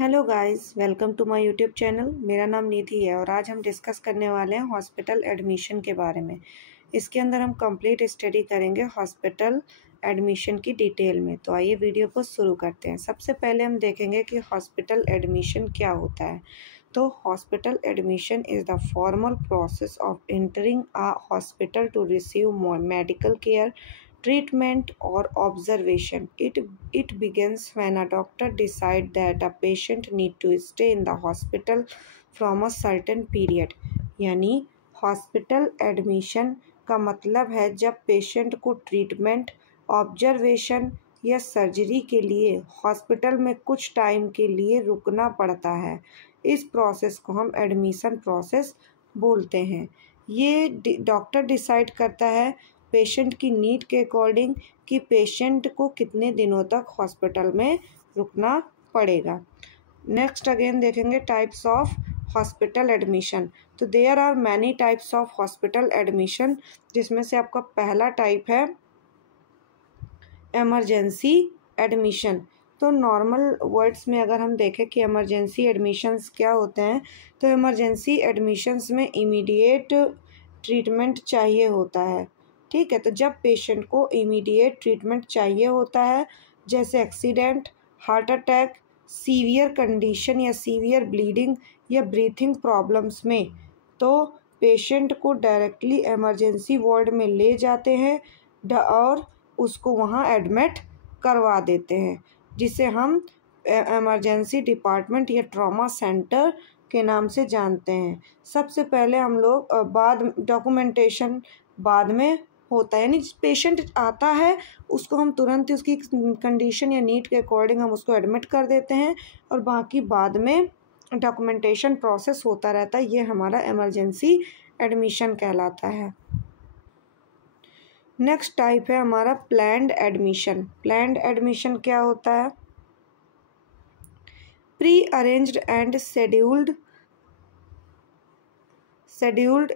Hello guys, welcome to my YouTube channel. मेरा नाम निधि है और आज हम डिस्कस करने वाले हैं हॉस्पिटल एडमिशन के बारे में। इसके अंदर हम कंप्लीट स्टडी करेंगे हॉस्पिटल एडमिशन की डिटेल में। तो आइए वीडियो को शुरू करते हैं। सबसे पहले हम देखेंगे कि हॉस्पिटल एडमिशन क्या होता है। तो hospital admission is the formal process of entering a hospital to receive medical care, treatment or observation. It begins when a doctor decides that a patient need to stay in the hospital from a certain period. यानी hospital admission का मतलब है जब patient को treatment, observation या surgery के लिए hospital में कुछ टाइम के लिए रुकना पड़ता है। इस प्रोसेस को हम एडमिशन प्रोसेस बोलते हैं। ये डॉक्टर डिसाइड करता है पेशेंट की नीड के अकॉर्डिंग कि पेशेंट को कितने दिनों तक हॉस्पिटल में रुकना पड़ेगा। नेक्स्ट अगेन देखेंगे टाइप्स ऑफ हॉस्पिटल एडमिशन। तो there are many types of hospital admission, जिसमें से आपका पहला टाइप है एमरजेंसी एडमिशन। तो नॉर्मल वर्ड्स में अगर हम देखें कि एमरजेंसी एडमिशन्स क्या होते हैं, तो एमरजेंसी एडमिशन्स में इमीडिएट ट्रीटमेंट चाहिए होता है। ठीक है, तो जब पेशेंट को इमीडिएट ट्रीटमेंट चाहिए होता है, जैसे accident, heart attack, severe condition या सीवियर ब्लीडिंग या ब्रीथिंग प्रॉब्लम्स में, तो पेशेंट को डायरेक्टली इमरजेंसी वार्ड में ले जाते हैं और उसको वहाँ एडमिट करवा देते हैं, जिसे हम इमरजेंसी डिपार्टमेंट या ट्रॉमा सेंटर के नाम से जानते हैं। सबसे पहले हम लोग बाद डॉक्यूमेंटेशन बाद में होता है, यानी पेशेंट आता है उसको हम तुरंत ही उसकी कंडीशन या नीड के अकॉर्डिंग हम उसको एडमिट कर देते हैं और बाकी बाद में डॉक्यूमेंटेशन प्रोसेस होता रहता है। ये हमारा इमरजेंसी एडमिशन कहलाता है। नेक्स्ट टाइप है हमारा प्लान्ड एडमिशन। प्लान्ड एडमिशन क्या होता है? Pre arranged and scheduled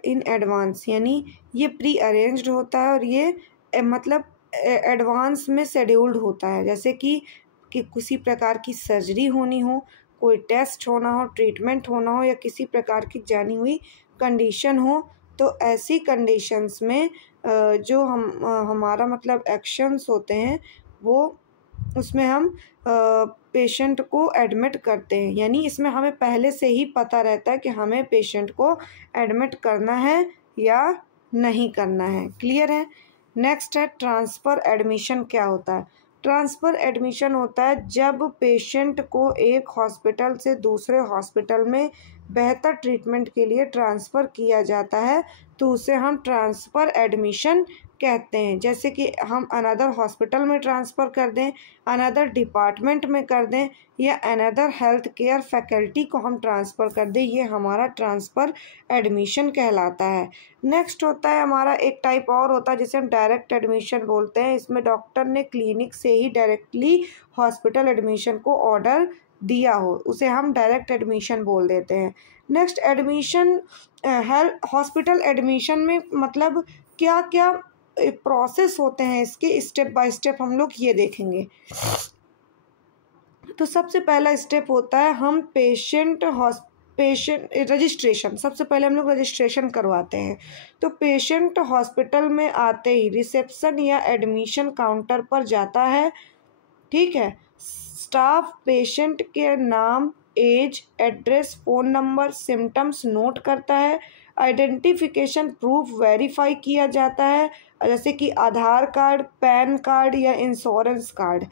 in advance, यानी ये प्री अरेंज्ड होता है और ये मतलब एडवांस में शेड्यूल्ड होता है। जैसे कि किसी प्रकार की सर्जरी होनी हो, कोई टेस्ट होना हो, ट्रीटमेंट होना हो या किसी प्रकार की जानी हुई कंडीशन हो, तो ऐसी कंडीशंस में जो हमारा मतलब एक्शंस होते हैं वो उसमें हम पेशेंट को एडमिट करते हैं। यानी इसमें हमें पहले से ही पता रहता है कि हमें पेशेंट को एडमिट करना है या नहीं करना है। क्लियर है? नेक्स्ट है ट्रांसफ़र एडमिशन। क्या होता है? ट्रांसफ़र एडमिशन होता है जब पेशेंट को एक हॉस्पिटल से दूसरे हॉस्पिटल में बेहतर ट्रीटमेंट के लिए ट्रांसफ़र किया जाता है, तो उसे हम ट्रांसफ़र एडमिशन कहते हैं। जैसे कि हम अनदर हॉस्पिटल में ट्रांसफ़र कर दें, अनदर डिपार्टमेंट में कर दें या अनदर हेल्थ केयर फैकल्टी को हम ट्रांसफ़र कर दें, ये हमारा ट्रांसफ़र एडमिशन कहलाता है। नेक्स्ट होता है हमारा एक टाइप और होता है जिसे हम डायरेक्ट एडमिशन बोलते हैं। इसमें डॉक्टर ने क्लिनिक से ही डायरेक्टली हॉस्पिटल एडमिशन को ऑर्डर दिया हो, उसे हम डायरेक्ट एडमिशन बोल देते हैं। नेक्स्ट एडमिशन हॉस्पिटल एडमिशन में मतलब क्या क्या प्रोसेस होते हैं, इसके स्टेप बाय स्टेप हम लोग ये देखेंगे। तो सबसे पहला स्टेप होता है हम पेशेंट रजिस्ट्रेशन। सबसे पहले हम लोग रजिस्ट्रेशन करवाते हैं। तो पेशेंट हॉस्पिटल में आते ही रिसेप्शन या एडमिशन काउंटर पर जाता है। ठीक है, स्टाफ पेशेंट के नाम, age, address, phone number, symptoms note करता है। आइडेंटिफिकेशन प्रूफ वेरीफाई किया जाता है, जैसे कि आधार कार्ड, पैन कार्ड या इंश्योरेंस कार्ड।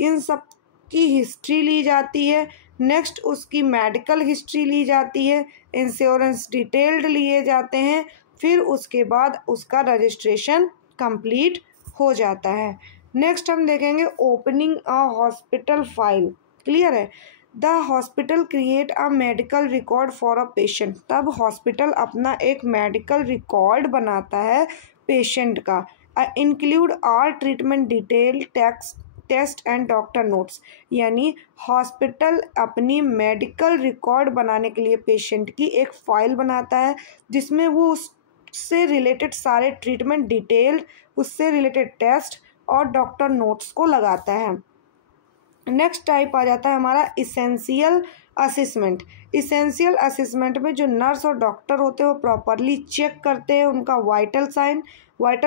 इन सब की हिस्ट्री ली जाती है। नेक्स्ट उसकी मेडिकल हिस्ट्री ली जाती है, इंश्योरेंस डिटेल्ड लिए जाते हैं। फिर उसके बाद उसका रजिस्ट्रेशन कंप्लीट हो जाता है। नेक्स्ट हम देखेंगे opening a hospital file. Clear है? The hospital create a medical record for a patient. तब हॉस्पिटल अपना एक मेडिकल रिकॉर्ड बनाता है पेशेंट का। Include all treatment detail, test and doctor notes. यानी हॉस्पिटल अपनी मेडिकल रिकॉर्ड बनाने के लिए पेशेंट की एक फ़ाइल बनाता है, जिसमें वो उससे रिलेटेड सारे ट्रीटमेंट डिटेल, उससे रिलेटेड टेस्ट और डॉक्टर नोट्स को लगाता है। नेक्स्ट टाइप आ जाता है हमारा इसेंशियल असेसमेंट। इसेंशियल असेसमेंट में जो नर्स और डॉक्टर होते हैं वो प्रॉपरली चेक करते हैं उनका वाइटल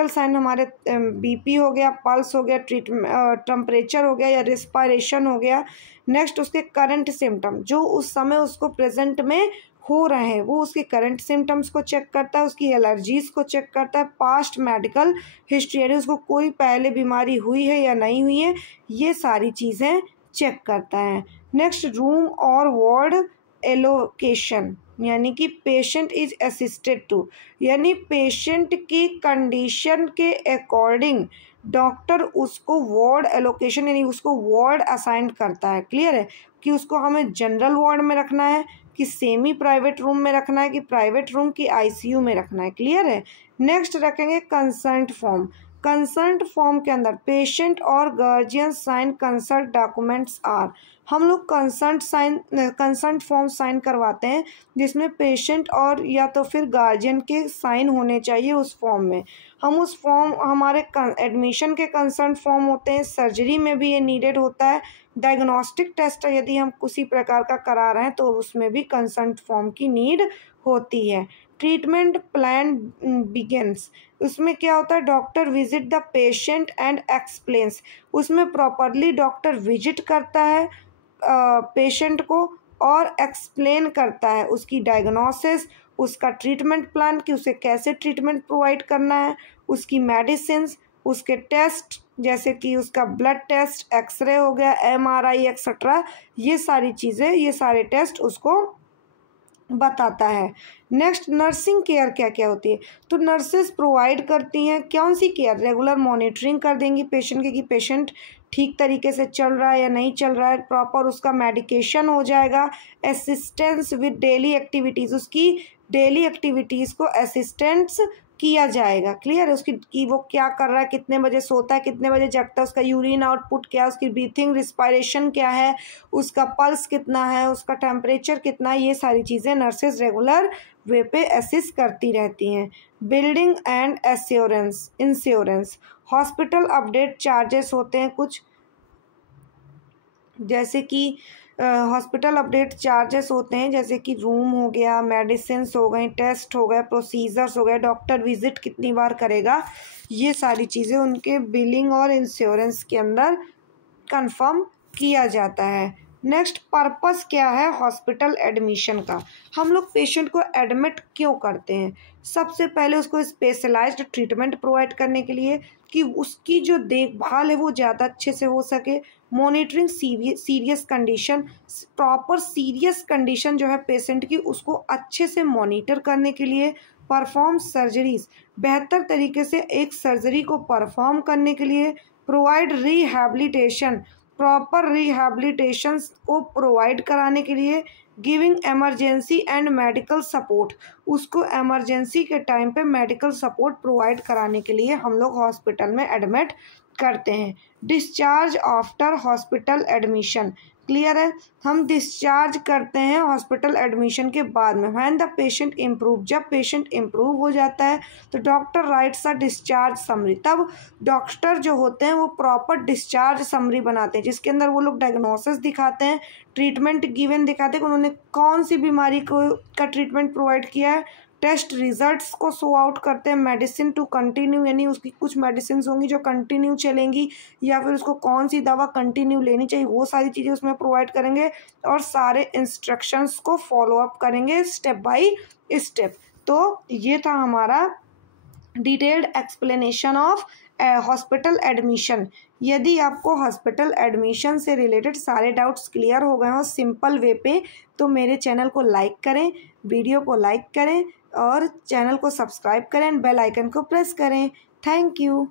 साइन हमारे बीपी हो गया, पल्स हो गया, टेम्परेचर हो गया या रिस्पायरेशन हो गया। नेक्स्ट उसके करंट सिम्टम जो उस समय उसको प्रेजेंट में हो रहे हैं वो उसके करंट सिम्टम्स को चेक करता है, उसकी एलर्जीज को चेक करता है, पास्ट मेडिकल हिस्ट्री यानी उसको कोई पहले बीमारी हुई है या नहीं हुई है, ये सारी चीज़ें चेक करता है। नेक्स्ट रूम और वार्ड एलोकेशन यानी कि पेशेंट इज असिस्टेड टू यानी पेशेंट की कंडीशन के अकॉर्डिंग डॉक्टर उसको वार्ड एलोकेशन यानी उसको वार्ड असाइन करता है। क्लियर है कि उसको हमें जनरल वार्ड में रखना है कि सेमी प्राइवेट रूम में रखना है कि प्राइवेट रूम की आईसीयू में रखना है। क्लियर है। नेक्स्ट रखेंगे कंसर्ट फॉर्म। कंसर्ट फॉर्म के अंदर पेशेंट और guardian sign consent documents are. हम लोग कंसर्ट फॉर्म साइन करवाते हैं जिसमें पेशेंट और या तो फिर गार्जियन के साइन होने चाहिए उस फॉर्म में। हम उस फॉर्म हमारे एडमिशन के कंसर्ट फॉर्म होते हैं, सर्जरी में भी ये नीडेड होता है, डायग्नोस्टिक टेस्ट यदि हम किसी प्रकार का करा रहे हैं तो उसमें भी कंसर्ट फॉर्म की नीड होती है। ट्रीटमेंट प्लान बिगिंस, उसमें क्या होता है doctor visit the patient and explains, उसमें प्रॉपरली डॉक्टर विजिट करता है पेशेंट को और एक्सप्लेन करता है उसकी डायग्नोसिस, उसका ट्रीटमेंट प्लान कि उसे कैसे ट्रीटमेंट प्रोवाइड करना है, उसकी मेडिसिन्स, उसके टेस्ट जैसे कि उसका ब्लड टेस्ट, एक्सरे हो गया, एमआरआई एक्सेट्रा, ये सारी चीज़ें ये सारे टेस्ट उसको बताता है। नेक्स्ट नर्सिंग केयर क्या क्या होती है, तो नर्सेज प्रोवाइड करती हैं कौन सी केयर, रेगुलर मॉनिटरिंग कर देंगी पेशेंट की कि पेशेंट ठीक तरीके से चल रहा है या नहीं चल रहा है, प्रॉपर उसका मेडिकेशन हो जाएगा, असिस्टेंस विद डेली एक्टिविटीज़, उसकी डेली एक्टिविटीज़ को असिस्टेंस किया जाएगा। क्लियर है, उसकी कि वो क्या कर रहा है, कितने बजे सोता है, कितने बजे जगता है, उसका यूरिन आउटपुट क्या है, उसकी ब्रीथिंग रिस्पायरेशन क्या है, उसका पल्स कितना है, उसका टेम्परेचर कितना है, ये सारी चीज़ें नर्सेज रेगुलर वे पे असिस्ट करती रहती हैं। Building and insurance, hospital update charges होते हैं कुछ, जैसे कि हॉस्पिटल अपडेट चार्जेस होते हैं जैसे कि रूम हो गया, मेडिसिन हो गई, टेस्ट हो गए, प्रोसीजर्स हो गए, डॉक्टर विजिट कितनी बार करेगा, ये सारी चीज़ें उनके बिलिंग और इंश्योरेंस के अंदर कंफर्म किया जाता है। नेक्स्ट पर्पस क्या है हॉस्पिटल एडमिशन का, हम लोग पेशेंट को एडमिट क्यों करते हैं, सबसे पहले उसको स्पेशलाइज्ड ट्रीटमेंट प्रोवाइड करने के लिए कि उसकी जो देखभाल है वो ज़्यादा अच्छे से हो सके, monitoring serious condition, proper serious condition जो है पेशेंट की उसको अच्छे से मॉनिटर करने के लिए, परफॉर्म सर्जरीज, बेहतर तरीके से एक सर्जरी को परफॉर्म करने के लिए, प्रोवाइड रिहैबिलिटेशन, प्रॉपर रिहैबिलिटेशन को प्रोवाइड कराने के लिए, giving emergency and medical support, उसको एमरजेंसी के टाइम पे मेडिकल सपोर्ट प्रोवाइड कराने के लिए हम लोग हॉस्पिटल में एडमिट करते हैं। Discharge after hospital admission, clear है, हम डिस्चार्ज करते हैं हॉस्पिटल एडमिशन के बाद में। व्हेन द पेशेंट इम्प्रूव, जब पेशेंट इम्प्रूव हो जाता है तो doctor rights a discharge summary, तब डॉक्टर जो होते हैं वो प्रॉपर डिस्चार्ज समरी बनाते हैं जिसके अंदर वो लोग डायग्नोसिस दिखाते हैं, ट्रीटमेंट गिवन दिखाते हैं कि उन्होंने कौन सी बीमारी का ट्रीटमेंट प्रोवाइड किया है, टेस्ट रिजल्ट्स को शो आउट करते हैं, मेडिसिन टू कंटिन्यू यानी उसकी कुछ मेडिसिन होंगी जो कंटिन्यू चलेंगी या फिर उसको कौन सी दवा कंटिन्यू लेनी चाहिए, वो सारी चीज़ें उसमें प्रोवाइड करेंगे और सारे इंस्ट्रक्शंस को फॉलो अप करेंगे स्टेप बाय स्टेप। तो ये था हमारा detailed explanation of hospital admission. यदि आपको हॉस्पिटल एडमिशन से रिलेटेड सारे डाउट्स क्लियर हो गए हों सिंपल वे पे तो मेरे चैनल को लाइक करें, वीडियो को लाइक करें और चैनल को सब्सक्राइब करें, बेल आइकन को प्रेस करें। Thank you.